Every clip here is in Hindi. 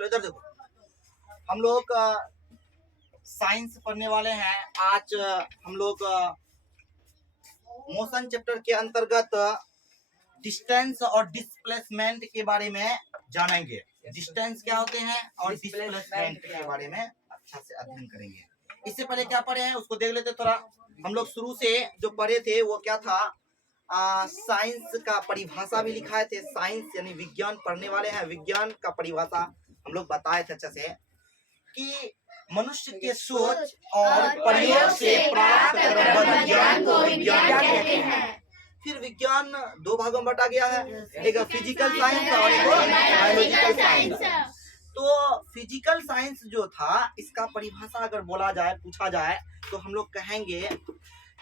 चलो इधर देखो, हम लोग साइंस पढ़ने वाले हैं। आज हम लोग मोशन चैप्टर के अंतर्गत डिस्टेंस और डिस्प्लेसमेंट के बारे में जानेंगे। डिस्टेंस क्या होते हैं और डिस्प्लेसमेंट के बारे में अच्छा से अध्ययन करेंगे। इससे पहले क्या पढ़े हैं उसको देख लेते थोड़ा। हम लोग शुरू से जो पढ़े थे वो क्या था, साइंस का परिभाषा भी लिखाए थे। साइंस यानी विज्ञान पढ़ने वाले हैं, विज्ञान का परिभाषा हम लोग बताए थे अच्छे से कि मनुष्य के सोच और प्रयोग से प्राप्त ज्ञान को विज्ञान कहते हैं। फिर विज्ञान दो भागों में बांटा गया है, एक फिजिकल साइंस और एक बायोलॉजिकल साइंस। तो फिजिकल साइंस जो था इसका परिभाषा अगर बोला जाए, पूछा जाए तो हम लोग कहेंगे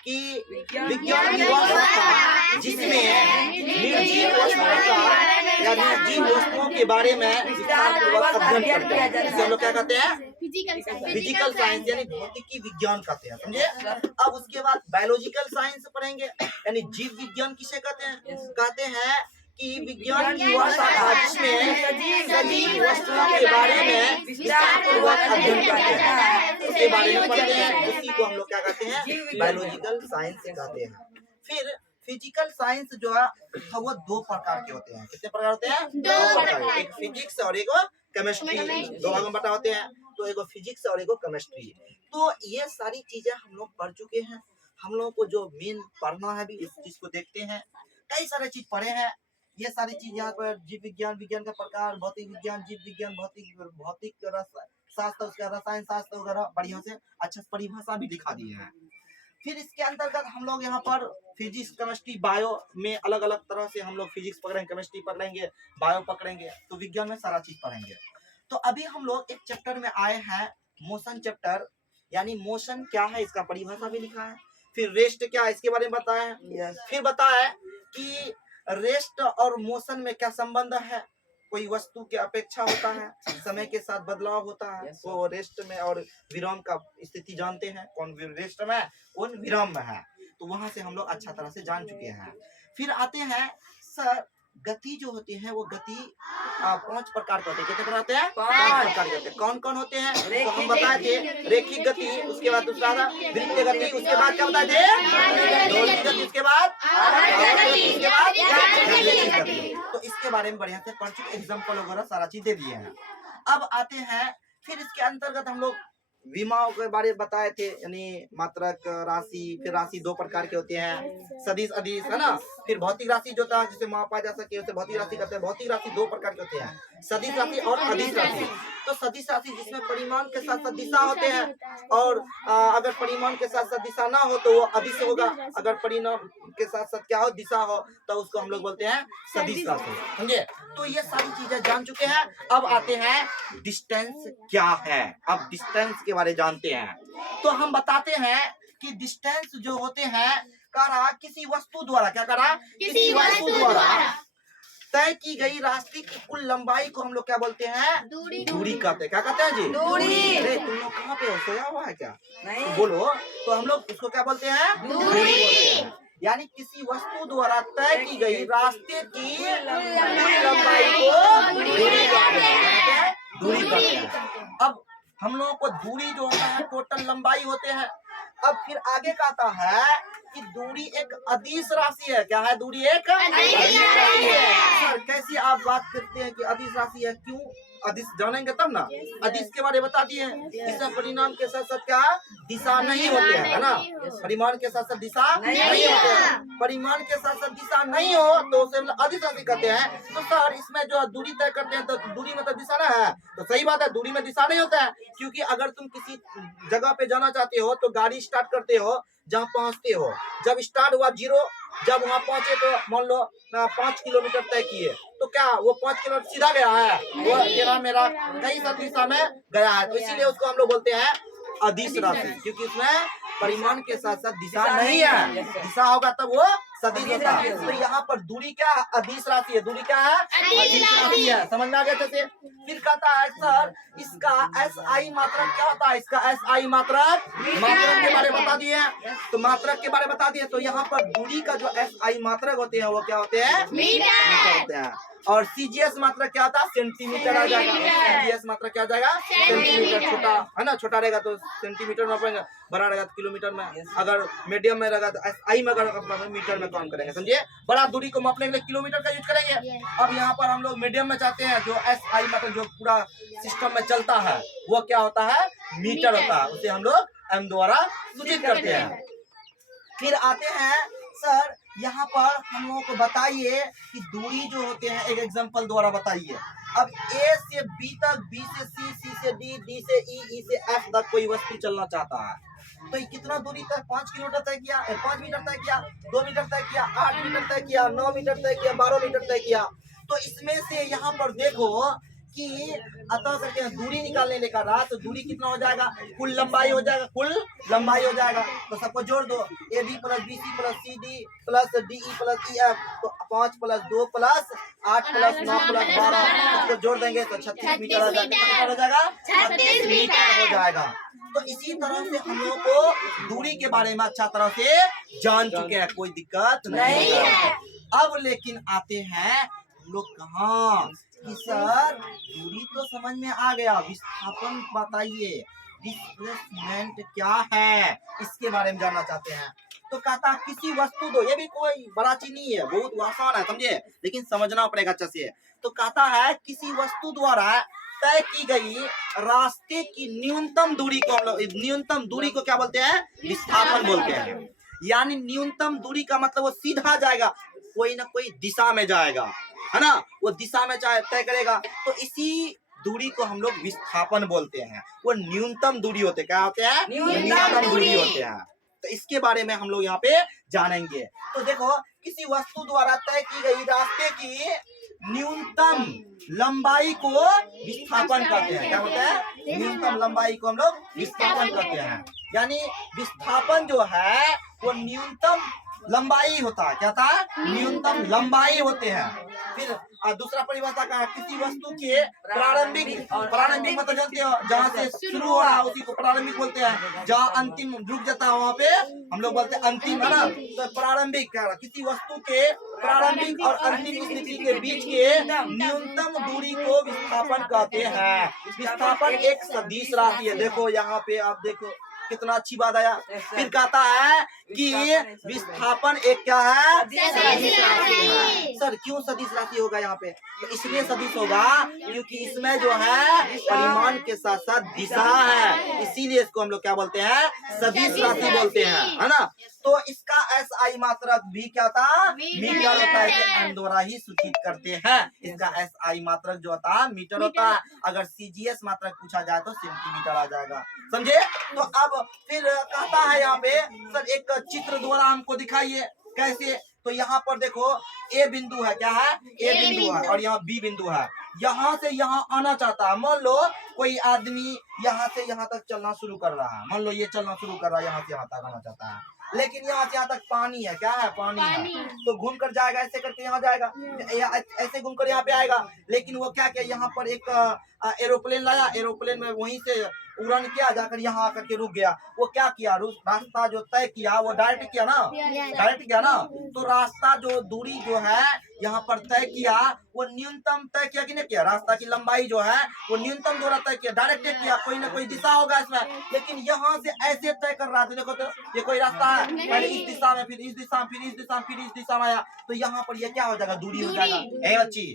कि विज्ञान की वह शाखा जिसमें निर्जीव वस्तुओं का या निर्जीव वस्तुओं के बारे में विस्तारपूर्वक अध्ययन करते हैं। इसे हम लोग क्या कहते हैं? फिजिकल साइंस यानी भौतिकी विज्ञान कहते हैं, समझे। अब उसके बाद बायोलॉजिकल साइंस पढ़ेंगे यानी जीव विज्ञान किसे कहते हैं? कहते हैं कि विज्ञान की वह शाखा जिसमें सजीव वस्तुओं के बारे में विस्तारपूर्वक अध्ययन करते हैं, उसके बारे में पढ़ते हैं। उसी को हम लोग क्या कहते हैं? बायोलॉजिकल साइंस कहते हैं। फिर फिजिकल साइंस जो है वो दो प्रकार के होते हैं। कितने प्रकार होते हैं? दो प्रकार। एक फिजिक्स और एक केमिस्ट्री, दो भागों में बटा होते हैं। तो एक फिजिक्स और एक केमिस्ट्री। तो ये सारी चीजें हम लोग पढ़ चुके हैं। हम लोग को जो मेन पढ़ना है भी इस चीज को देखते हैं। कई सारे चीज पढ़े हैं। ये सारी चीज यहाँ पर जीव विज्ञान, विज्ञान का प्रकार, भौतिक विज्ञान, जीव विज्ञान, भौतिक शास्त्र, उसका रसायन शास्त्र वगैरह बढ़िया से अच्छा परिभाषा भी दिखा दिए हैं। फिर इसके अंतर्गत हम लोग यहाँ पर फिजिक्स, केमिस्ट्री, बायो में अलग अलग तरह से हम लोग फिजिक्स पकड़ेंगे, केमिस्ट्री पकड़ेंगे, बायो पकड़ेंगे, तो विज्ञान में सारा चीज पढ़ेंगे। तो अभी हम लोग एक चैप्टर में आए हैं, मोशन चैप्टर, यानी मोशन क्या है इसका परिभाषा भी लिखा है। फिर रेस्ट क्या है इसके बारे में बताया है। फिर बताया कि रेस्ट और मोशन में क्या संबंध है। कोई वस्तु की अपेक्षा होता है, समय के साथ बदलाव होता है, वो रेस्ट में और विराम का स्थिति जानते हैं। कौन रेस्ट में, कौन विराम में है, तो वहां से हम लोग अच्छा तरह से जान चुके हैं। फिर आते हैं सर, गति जो होती है वो गति 5 प्रकार के होते हैं। कितने प्रकार होते हैं? 5 प्रकार के होते हैं। कौन कौन होते हैं तो हम बताए थे। रेखिक गति, उसके बाद दूसरा था वृत्तीय गति, उसके बाद क्या बताए थे? दोलनिक गति, उसके बाद गति। तो इसके बारे में बढ़िया से पढ़ चुके, एग्जाम्पल वगैरह सारा चीज दे दिए हैं। अब आते हैं फिर इसके अंतर्गत हम लोग विमाओं के बारे में बताए थे, यानी मात्रक राशि। फिर राशि 2 प्रकार के होते हैं, सदिश अदिश, है ना। फिर भौतिक राशि जो था जिसे मापा जा सके उसे भौतिक राशि कहते हैं। भौतिक राशि 2 प्रकार के होते हैं, सदिश राशि और अदिश राशि। तो सदिश राशि जिसमें परिमाण के साथ साथ दिशा होते हैं, और अगर परिमाण के साथ साथ दिशा ना हो तो वो अदिश होगा। अगर परिमाण के साथ साथ क्या हो, दिशा हो, तो उसको हम लोग बोलते हैं सदिश राशि, समझे। तो ये सारी चीजें जान चुके हैं। अब आते हैं डिस्टेंस क्या है। अब डिस्टेंस के बारे जानते हैं। तो हम बताते हैं कि डिस्टेंस जो होते हैं, करा किसी वस्तु द्वारा, क्या करा, किसी वस्तु द्वारा तय की गई रास्ते की कुल लंबाई को हम लोग क्या बोलते हैं? दूरी कहते हैं। क्या कहते हैं जी? दूरी। अरे तुम लोग कहाँ पे हो, सोया हुआ है क्या? नहीं तो बोलो। तो हम लोग इसको क्या बोलते हैं? दूरी बोलते हैं। यानी किसी वस्तु द्वारा तय की गई रास्ते की लंबाई को दूरी कहते हैं। दूरी कहते हैं। अब हम लोगों को दूरी जो होता है टोटल लंबाई होते हैं। अब फिर आगे कहता है कि दूरी एक अदिश राशि है। क्या है? दूरी एक अदिश राशि है। सर कैसी आप बात करते हैं कि अदिश राशि है? क्यों अदिश जानेंगे तब ना। अदिश के बारे में बता दिए हैं। इसमें परिमाण के साथ साथ क्या, दिशा नहीं होते हैं, है ना। परिमाण के साथ साथ दिशा नहीं होते हैं। परिमाण के साथ साथ दिशा नहीं हो तो उसे अदिश राशि कहते हैं। तो सर इसमें जो दूरी तय करते हैं तो दूरी में तो दिशा ना है, तो सही बात है, दूरी में दिशा नहीं होता है। क्योंकि अगर तुम किसी जगह पे जाना चाहते हो तो गाड़ी स्टार्ट करते हो, जहाँ पहुँचते हो, जब स्टार्ट हुआ 0, जब वहाँ पहुँचे तो मान लो 5 किलोमीटर तय किए, तो क्या वो 5 किलोमीटर सीधा गया है? वो तेरा मेरा कई सब दिशा में गया है। तो इसीलिए उसको हम लोग बोलते हैं अदिश राशि, क्योंकि उसमें परिमाण के साथ साथ दिशा नहीं है। दिशा होगा तब वो सदिश होता है। तो यहाँ पर दूरी क्या है? अदिश राशि है। दूरी क्या है? अदिश राशि है। समझ में आ गया? जैसे फिर कहता है सर इसका SI मात्रक क्या होता है? इसका SI मात्रक के बारे में बता दिए। तो मात्रक के बारे में बता दिए। तो यहाँ पर दूरी का जो SI मात्रक होते हैं वो क्या होते हैं? मीटर होते हैं। और CGS मात्रक क्या होता है? सेंटीमीटर आ जाएगा। CGS मात्रक क्या आ जाएगा? सेंटीमीटर। छोटा है ना, छोटा रहेगा तो सेंटीमीटर में मापेंगे, बड़ा रहेगा तो किलोमीटर में, अगर मीडियम में रहेगा तो SI में अगर मीटर में काम करेंगे, समझिए। बड़ा दूरी को मापने के लिए किलोमीटर का यूज करेंगे। अब यहाँ पर हम लोग मीडियम में चाहते हैं, जो SI मतलब जो पूरा सिस्टम में चलता है वो क्या होता है? मीटर होता है। उसे हम लोग M द्वारा सूचित करते हैं। फिर आते हैं सर, यहाँ पर हम लोगों को बताइए कि दूरी जो होते हैं, एक एग्जांपल द्वारा बताइए। अब A से B तक, B से C, C से D, D से E, E से F तक कोई वस्तु चलना चाहता है, तो कितना दूरी तक? 5 किलोमीटर तय किया, 5 मीटर तय किया, 2 मीटर तय किया, 8 मीटर तय किया, 9 मीटर तय किया, 12 मीटर तय किया। तो इसमें से यहाँ पर देखो कि अतः करके दूरी निकालने लेकर रहा, तो दूरी कितना हो जाएगा? कुल लंबाई हो जाएगा, कुल लंबाई हो जाएगा। तो सबको जोड़ दो, AB plus BC plus CD plus DE plus EF, तो 5 प्लस 2 प्लस 8 प्लस 9 प्लस 12, इसको जोड़ देंगे तो 36 मीटर हो जाएगा। कितना हो जाएगा? 36 मीटर हो जाएगा। तो इसी तरह से हम लोग को दूरी के बारे में अच्छा तरह से जान चुके हैं, कोई दिक्कत नहीं है। अब लेकिन आते हैं हम लोग कहाँ कि सर दूरी तो समझ में आ गया, विस्थापन बताइए, डिस्प्लेसमेंट क्या है, इसके बारे में जानना चाहते हैं। तो कहता किसी वस्तु दो, ये भी कोई बड़ा चीज नहीं है, बहुत आसान है, समझे, लेकिन समझना पड़ेगा अच्छे से। तो कहता है किसी वस्तु द्वारा तय की गई रास्ते की न्यूनतम दूरी को हम लोग, न्यूनतम दूरी को क्या बोलते हैं? विस्थापन बोलते हैं। यानी न्यूनतम दूरी का मतलब वो सीधा जाएगा, कोई ना कोई दिशा में जाएगा, है ना, वो दिशा में तय करेगा, तो इसी दूरी को हम लोग विस्थापन बोलते हैं। वो न्यूनतम दूरी होते, क्या होते हैं? न्यूनतम दूरी होते हैं। तो इसके बारे में हम लोग यहाँ पे जानेंगे। तो देखो, किसी वस्तु द्वारा तय की गई रास्ते की न्यूनतम लंबाई को विस्थापन कहते हैं। क्या होता है? न्यूनतम लंबाई को हम लोग विस्थापन कहते हैं। यानी विस्थापन जो है वो न्यूनतम लंबाई होता है। क्या था? न्यूनतम लंबाई होते हैं। फिर दूसरा परिभाषा का किसी वस्तु के प्रारंभिक मतलब जानते हो, जहाँ से शुरू हो रहा है उसी को प्रारंभिक बोलते हैं, जहाँ अंतिम रुक जाता है वहाँ पे हम लोग बोलते हैं अंतिम, है ना। तो प्रारंभिक किसी वस्तु के प्रारंभिक और अंतिम स्थिति के बीच के न्यूनतम दूरी को विस्थापन कहते हैं। विस्थापन एक सदिश राशि है। देखो यहाँ पे आप देखो कितना अच्छी बात आया। फिर कहता है कि विस्थापन एक क्या है? सदिश राशि है। सर क्यों सदिश राशि होगा यहाँ पे? तो इसलिए सदिश होगा क्योंकि इसमें जो है परिमाण के साथ साथ दिशा है, इसीलिए इसको हम लोग क्या बोलते हैं? सदिश राशि बोलते हैं, है ना। तो इसका SI मात्रक भी क्या था? मीटर होता है। M द्वारा ही सूचित करते हैं। इसका SI मात्रक जो होता है मीटर होता है। अगर CGS मात्रक पूछा जाए तो सेंटीमीटर आ जाएगा, समझे। तो अब फिर कहता है यहाँ पे सर एक चित्र द्वारा हमको दिखाइए कैसे। तो यहाँ पर देखो A बिंदु है, क्या है? A बिंदु है, और यहाँ B बिंदु है। यहाँ से यहाँ आना चाहता है। मान लो कोई आदमी यहाँ से यहाँ तक चलना शुरू कर रहा है, मान लो ये चलना शुरू कर रहा है, यहाँ से यहाँ तक आना चाहता है, लेकिन यहाँ से यहाँ तक पानी है। क्या है? पानी है। तो घूम कर जाएगा, ऐसे करके यहाँ जाएगा, ऐसे घूम कर यहाँ पे आएगा। लेकिन वो क्या किया, यहाँ पर एक एरोप्लेन लाया, एरोप्लेन में वहीं से उड़ान किया, जाकर यहाँ आकर के रुक गया। वो क्या किया, रास्ता जो तय किया वो डायरेक्ट किया ना, डायरेक्ट किया ना। तो रास्ता जो दूरी जो है यहाँ पर तय किया वो न्यूनतम तय किया कि नहीं किया? रास्ता की लंबाई जो है वो न्यूनतम द्वारा तय किया, डायरेक्ट किया, कोई ना कोई दिशा होगा इसमें। लेकिन यहाँ से ऐसे तय कर रहा था, देखो तो ये कोई रास्ता है, पहले इस दिशा में, फिर इस दिशा में, फिर इस दिशा में, फिर इस दिशा में आया। तो यहाँ पर ये क्या हो जाएगा? दूरी हो जाएगा। ए बच्ची,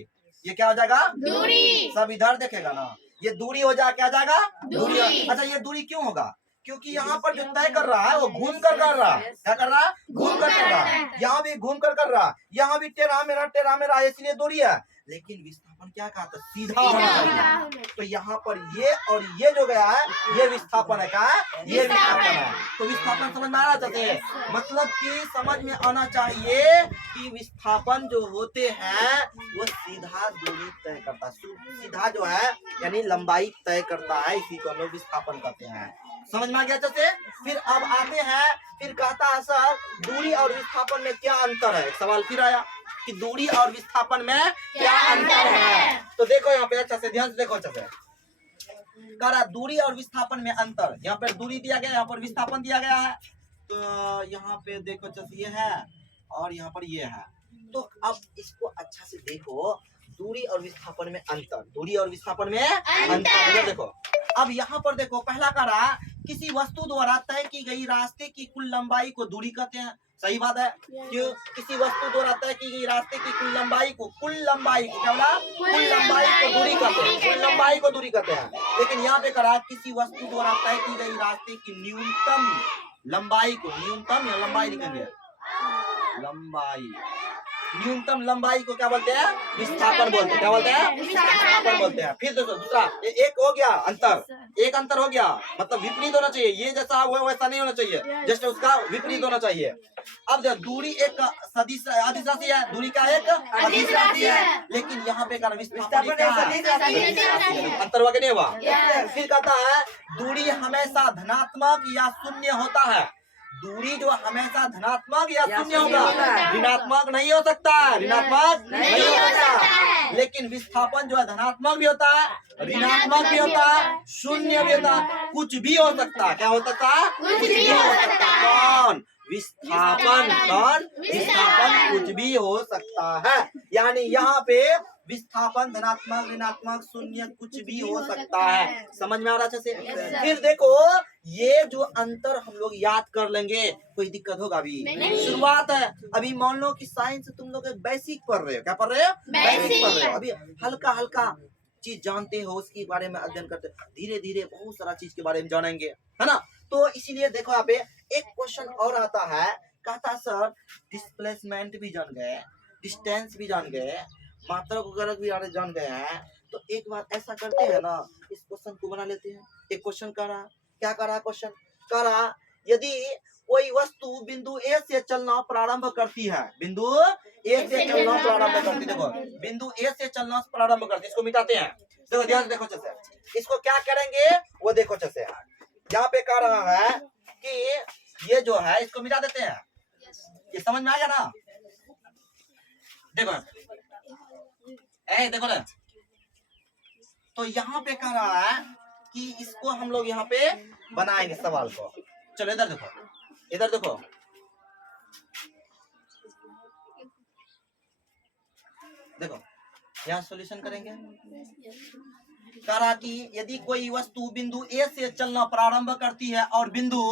ये क्या हो जाएगा? दूरी। सब इधर देखेगा ना, ये दूरी हो जाएगा। क्या जाएगा? दूरी। अच्छा ये दूरी क्यों होगा? क्योंकि यहाँ पर जो तय कर रहा है वो घूम कर रहा है। क्या कर रहा है? घूम कर रहा है। यहाँ भी घूम कर रहा है, यहाँ भी टेढ़ा मेढ़ा, इसलिए दूरी है। लेकिन विस्थापन क्या कहा था? सीधा होना चाहिए। तो यहाँ पर ये और ये जो गया है ये विस्थापन है। क्या है? ये विस्थापन है। तो विस्थापन समझ में आना चाहिए, मतलब कि समझ में आना चाहिए कि विस्थापन जो होते हैं वो सीधा दूरी तय करता है, सीधा जो है यानी लंबाई तय करता है, इसी को हम लोग विस्थापन कहते हैं। समझ में आ गया अच्छे से? फिर अब आते हैं, फिर कहता है सर दूरी और विस्थापन में क्या अंतर है? सवाल फिर आया कि दूरी और विस्थापन में क्या अंतर है। तो देखो यहाँ पे अच्छा से ध्यान से देखो, अच्छा से कह रहा दूरी और विस्थापन में अंतर। यहाँ पर दूरी दिया गया, यहाँ पर विस्थापन दिया गया है। तो यहाँ पे देखो ये है और यहाँ पर ये है। तो अब इसको अच्छा से देखो, दूरी और विस्थापन में अंतर, दूरी और विस्थापन में अंतर। देखो अब यहाँ पर देखो, पहला कह रहा किसी वस्तु द्वारा तय की गई रास्ते की कुल लंबाई को दूरी कहते हैं। सही बात है, क्यों? किसी वस्तु द्वारा तय की गई रास्ते की कुल लंबाई को क्या बोला? कुल लंबाई को दूरी कहते हैं, कुल लंबाई को दूरी कहते हैं। लेकिन यहाँ पे करा किसी वस्तु द्वारा तय की गई रास्ते की न्यूनतम लंबाई को, न्यूनतम या लंबाई लिखेंगे, लंबाई, न्यूनतम लंबाई को क्या बोलते हैं? विस्थापन बोलते हैं। क्या बोलते हैं? विस्थापन बोलते हैं। फिर देखो दूसरा, एक हो गया अंतर, एक अंतर हो गया, मतलब विपरीत होना चाहिए। ये जैसा हुआ वैसा नहीं होना चाहिए, जस्ट उसका विपरीत होना चाहिए। अब देखो दूरी एक सदिश अदिश राशि है, दूरी का एक अदिश राशि है, लेकिन यहाँ पे विस्थापन अंतर हुआ कि नहीं हुआ? फिर कहता है दूरी हमेशा धनात्मक या शून्य होता है। दूरी जो हमेशा धनात्मक या शून्य होगा, ऋणात्मक नहीं हो सकता, ऋणात्मक नहीं हो सकता। लेकिन विस्थापन जो है धनात्मक भी होता है, ऋणात्मक भी होता है, शून्य भी होता है, कुछ भी हो सकता है। क्या हो सकता है? कुछ भी हो सकता है। कौन? विस्थापन। कौन? विस्थापन कुछ भी हो सकता है। यानी यहाँ पे विस्थापन धनात्मक, ऋणात्मक, शून्य कुछ भी हो सकता है। समझ में आ रहा है अच्छे से? फिर देखो ये जो अंतर हम लोग याद कर लेंगे, कोई दिक्कत होगा? अभी शुरुआत है, अभी मान लो कि साइंस तुम लोग बेसिक पढ़ रहे हो। क्या पढ़ रहे हो? बेसिक पढ़ रहे हो। अभी हल्का हल्का चीज जानते हो, उसके बारे में अध्ययन करते हो, धीरे धीरे बहुत सारा चीज के बारे में जानेंगे, है ना? तो इसीलिए देखो यहाँ पे एक क्वेश्चन और आता है, कहता सर डिस्प्लेसमेंट भी जान गए, डिस्टेंस भी जान गए, मात्रक वगैरह भी जान गए हैं, तो एक बार ऐसा करते हैं ना, इस क्वेश्चन को बना लेते हैं। एक क्वेश्चन कर रहा, क्या कर रहा? क्वेश्चन कर रहा यदि कोई वस्तु बिंदु ए से चलना प्रारंभ करती है, बिंदु ए से चलना प्रारंभ करती, देखो बिंदु ए से चलना प्रारंभ करती, इसको मिटाते हैं। देखो ध्यान देखो अच्छे से, इसको क्या करेंगे वो देखो अच्छे से। यहाँ पे कह रहा है कि ये जो है इसको मिटा देते हैं। ये समझ में आ गया ना? देखो देखो ना, तो यहाँ पे कह रहा है कि इसको हम लोग यहाँ पे बनाएंगे सवाल को। चलो इधर देखो, इधर देखो, देखो यहाँ सॉल्यूशन करेंगे। कह रहा कि यदि कोई वस्तु बिंदु ए से चलना प्रारंभ करती है और बिंदु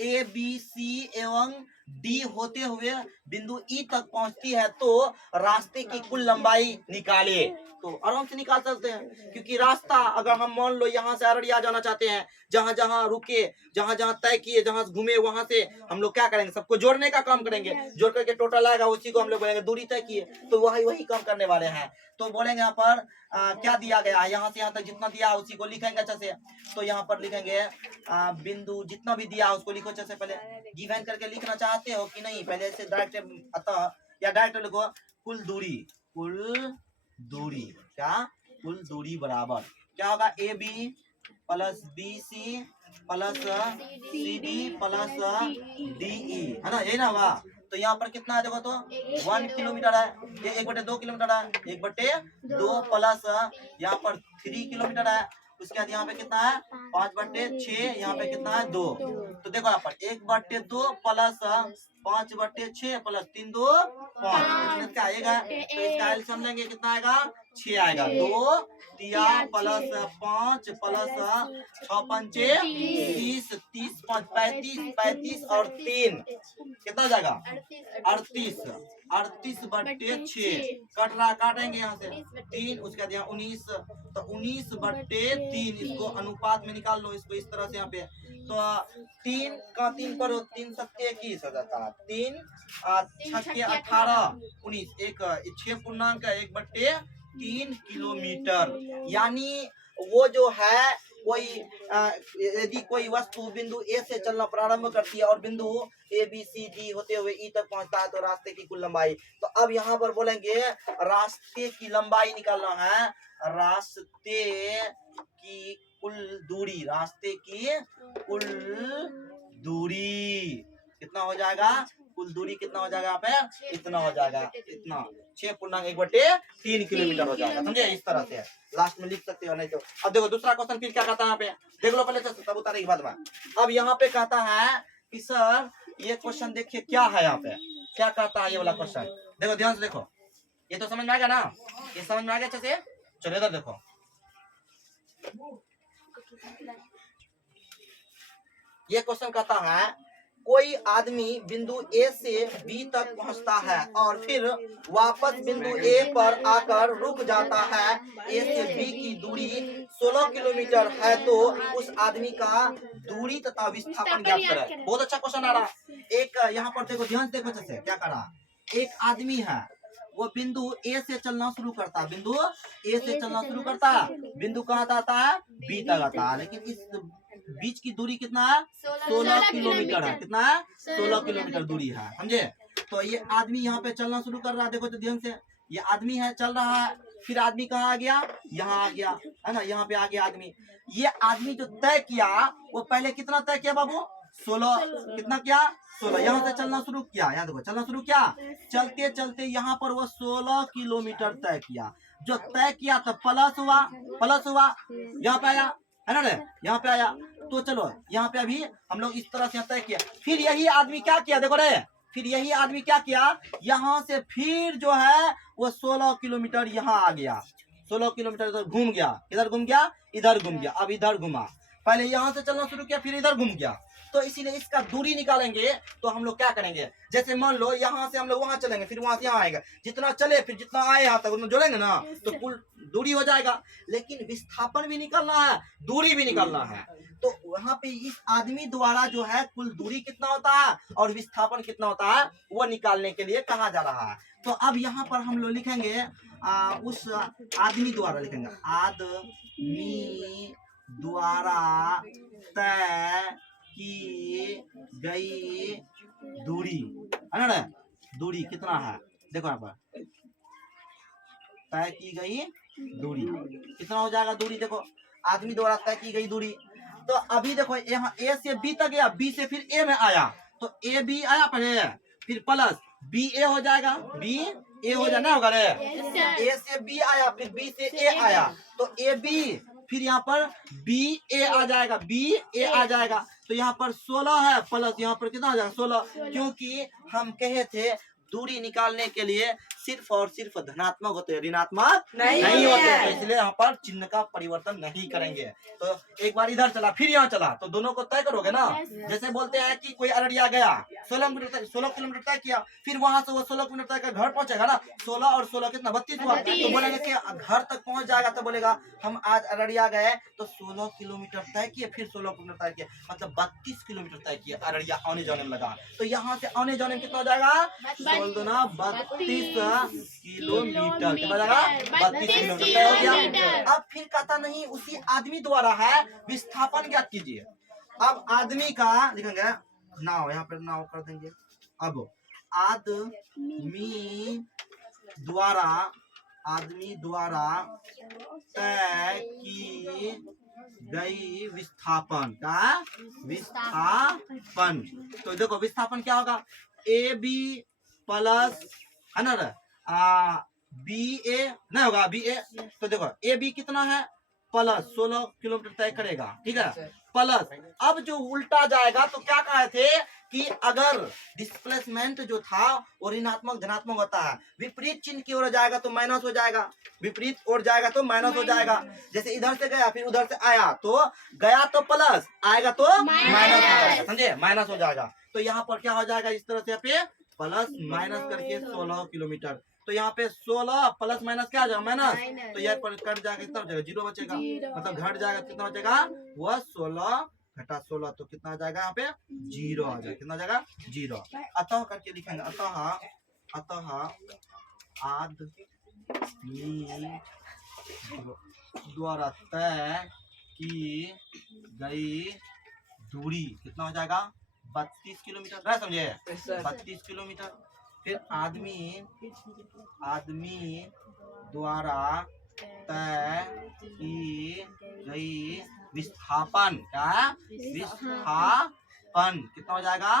ए बी सी एवं डी होते हुए बिंदु ई तक पहुंचती है, तो रास्ते की कुल लंबाई निकाले। तो आराम से निकाल सकते हैं, क्योंकि रास्ता अगर हम मान लो यहाँ से अररिया जाना चाहते हैं, जहाँ जहाँ रुके, जहाँ जहाँ तय किए, जहाँ घूमे, वहां से हम लोग क्या करेंगे? सबको जोड़ने का काम करेंगे। जोड़ करके टोटल आएगा, उसी को हम लोग बोलेंगे दूरी तय किए। तो वही काम करने वाले हैं। तो बोलेंगे यहाँ पर क्या दिया गया है, यहाँ से यहाँ तक जितना दिया है उसी को लिखेंगे अच्छे से। तो यहाँ पर लिखेंगे बिंदु जितना भी दिया है उसको लिखो अच्छे से। पहले गिवन करके लिखना चाहते हो कि नहीं? पहले से डायरेक्ट अतः या डायरेक्ट लिखो कुल दूरी, कुल दूरी, क्या? कुल दूरी बराबर क्या होगा? A B plus B C plus C D plus D E, है ना? यही ना होगा? तो यहाँ पर कितना है देखो तो 1 किलोमीटर है, ये 1/2 किलोमीटर है, 1/2 प्लस यहाँ पर 3 किलोमीटर है। उसके बाद यहाँ पे कितना है? 5/6, यहाँ पे कितना है? 2। तो देखो यहाँ पर 1/2 प्लस 5/6 प्लस 3 2 5, क्या आएगा? तो इसका एलसीएम लेंगे, कितना आएगा? 6 आएगा। 2 दिया प्लस 5 प्लस 6 पंचे 30, 30 5 35, 35 और 3 कितना हो जाएगा? 38, 38/6 कट रहा, काटेंगे यहाँ से 3, उसके बाद यहाँ 19, तो 19/3 इसको अनुपात में निकाल लो, इसको इस तरह से यहाँ पे। तो 3 का 3 पर 3 7 21 हो जाता है, 3 6 18 19, एक 6 पूर्णांक 1/3 किलोमीटर। यानी वो जो है कोई यदि कोई वस्तु बिंदु ए से चलना प्रारंभ करती है और बिंदु ए बी सी डी होते हुए ई तक पहुंचता है, तो रास्ते की कुल लंबाई। तो अब यहाँ पर बोलेंगे रास्ते की लंबाई निकालना है, रास्ते की कुल दूरी, रास्ते की कुल दूरी कितना हो जाएगा? कुल दूरी कितना हो जाएगा यहाँ पे, इतना हो जाएगा, इतना 6.1/3 किलोमीटर हो जाएगा। समझे, इस तरह से लास्ट में लिख सकते हो, नहीं तो। अब देखो दूसरा क्वेश्चन फिर क्या कहता है यहाँ पे, देख लो पहले से, तब उतारे के बाद में। अब यहाँ पे कहता है कि सर ये क्वेश्चन देखिए क्या है, यहाँ पे क्या कहता है ये वाला क्वेश्चन, देखो ध्यान से देखो, ये तो समझ में आ गया ना, ये समझ में आ गया अच्छे से। चलो इधर देखो, ये क्वेश्चन कहता है कोई आदमी बिंदु ए से बी तक पहुंचता है और फिर वापस बिंदु ए पर आकर रुक जाता है। ए से बी की दूरी 16 किलोमीटर है, तो उस आदमी का दूरी तथा विस्थापन ज्ञात करें। बहुत अच्छा क्वेश्चन आ रहा। एक यहाँ पर देखो, ध्यान से देखो अच्छे से, क्या कर रहा, एक आदमी है, वो बिंदु ए से चलना शुरू करता है, बिंदु ए से चलना शुरू करता है, बिंदु कहाँ आता है, बी तक आता है, लेकिन इस बीच की दूरी कितना है, 16 किलोमीटर है, कितना है, 16 किलोमीटर दूरी है, समझे। तो ये आदमी यहाँ पे चलना शुरू कर रहा है, देखो तो ध्यान से, ये आदमी है चल रहा है, फिर आदमी कहाँ आ गया, यहाँ आ गया, है ना, यहाँ पे आ गया आदमी। ये आदमी जो तय किया वो पहले कितना तय किया बाबू, 16, कितना किया, 16, यहाँ से चलना शुरू किया, यहाँ देखो चलना शुरू किया, चलते चलते यहाँ पर वो 16 किलोमीटर तय किया। जो तय किया तो प्लस हुआ, यहाँ पे आया, है ना रे, यहाँ पे आया। तो चलो यहाँ पे अभी हम लोग इस तरह से तय किया, फिर यही आदमी क्या किया, देखो रे, फिर यही आदमी क्या किया, यहाँ से फिर जो है वो 16 किलोमीटर यहाँ आ गया, 16 किलोमीटर इधर घूम गया, इधर घूम गया, इधर घूम गया, अब इधर घुमा, पहले यहाँ से चलना शुरू किया, फिर इधर घूम गया। तो इसीलिए इसका दूरी निकालेंगे तो हम लोग क्या करेंगे, जैसे मान लो यहाँ से हम लोग वहां चलेंगे, फिर वहां से यहाँ आएगा, जितना चले फिर जितना आए यहाँ तक उतना जोड़ेंगे ना, तो कुल दूरी हो जाएगा। लेकिन विस्थापन भी निकालना है, दूरी भी निकालना है, तो वहां पे इस आदमी द्वारा जो है कुल दूरी कितना होता है और विस्थापन कितना होता है वो निकालने के लिए कहा जा रहा है। तो अब यहाँ पर हम लोग लिखेंगे उस आदमी द्वारा लिखेंगे, आदमी द्वारा तय की गई दूरी, है ना, दूरी कितना है, देखो यहाँ पर तय की गई दूरी कितना हो जाएगा, दूरी देखो आदमी द्वारा तय की गई दूरी। तो अभी देखो यहाँ ए से बी तक गया, बी से फिर ए में आया, तो ए बी आया पहले, फिर प्लस बी ए हो जाएगा, बी ए हो जाना होगा रे, ए से बी आया, फिर बी से ए आया, तो ए बी, फिर यहाँ पर बी ए आ जाएगा, बी ए आ जाएगा, तो यहाँ पर 16 है, प्लस यहाँ पर कितना आ जाएगा 16, क्योंकि हम कहे थे दूरी निकालने के लिए सिर्फ और सिर्फ धनात्मक होते हैं, ऋणात्मक नहीं होते, तो इसलिए यहाँ पर चिन्ह का परिवर्तन नहीं करेंगे। तो एक बार इधर चला फिर यहाँ चला, तो दोनों को तय करोगे ना। जैसे बोलते हैं कि कोई अररिया गया 16 किलोमीटर तय किया, फिर वहां से वो 16 किलोमीटर तक घर पहुंचेगा ना, 16 और 16 कितना 32 हुआ, तो बोलेंगे कि घर तक पहुंच जाएगा, तो बोलेगा हम आज अररिया गए तो 16 किलोमीटर तय किए, फिर 16 किलोमीटर तय किए, मतलब 32 किलोमीटर तय किए, अररिया आने जाने में लगा। तो यहाँ से आने जाने में कितना हो जाएगा, 32 किलोमीटर, कितना जाएगा 32 किलोमीटर तय हो गया। अब फिर कहता नहीं उसी आदमी द्वारा है विस्थापन ज्ञात कीजिए। अब आदमी का लिखेंगे नाव, यहाँ पर नाव कर देंगे। अब आदमी द्वारा तय की गई विस्थापन का विस्थापन, तो देखो विस्थापन क्या होगा, ए बी प्लस, है ना, बी ए नहीं होगा, बी ए, तो देखो ए बी कितना है प्लस 16 किलोमीटर तय करेगा, ठीक है, प्लस अब जो उल्टा जाएगा तो क्या कहे थे कि अगर डिस्प्लेसमेंट जो था वो ऋणात्मक धनात्मक होता है, विपरीत चिन्ह की ओर जाएगा तो माइनस हो जाएगा, विपरीत ओर जाएगा तो माइनस हो जाएगा। जैसे इधर से गया फिर उधर से आया, तो गया तो प्लस आएगा तो माइनस हो जाएगा, समझे, माइनस हो जाएगा। तो यहाँ पर क्या हो जाएगा, इस तरह से पे प्लस माइनस करके 16 किलोमीटर, तो यहाँ पे 16 प्लस माइनस क्या आ जाएगा माइनस, तो यहाँ पर कट जाएगा, कितना बचेगा 0 बचेगा, मतलब घट जाएगा, कितना बचेगा वह 16 घटा 16, तो कितना आ जाएगा यहाँ पे 0 आ जाएगा, कितना आ जाएगा 0। अतः करके लिखेंगे, अतः आदमी द्वारा तय की गई दूरी कितना हो जाएगा 32 किलोमीटर, ना समझे 32 किलोमीटर। फिर आदमी द्वारा तय की गई विस्थापन का कण कितना हो जाएगा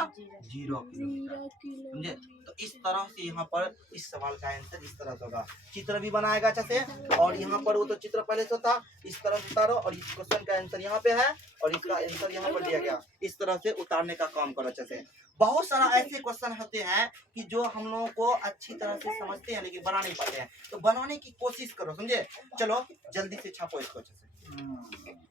0 किलोमीटर। समझे? तो इस तरह से यहाँ पर इस सवाल का आंसर इस तरह से होगा। चित्र भी बनाएगा अच्छे से, और यहाँ पर वो तो चित्र पहले से था, इस तरह से उतारो, और इस क्वेश्चन का आंसर यहाँ पे है और इसका आंसर यहाँ पर दिया गया, इस तरह से उतारने का काम करो अच्छे से। बहुत सारा ऐसे क्वेश्चन होते हैं कि जो हम लोगों को अच्छी तरह से समझते हैं लेकिन बना नहीं पाते हैं, तो बनाने की कोशिश करो, समझे? चलो जल्दी से छापो इसको अच्छे से।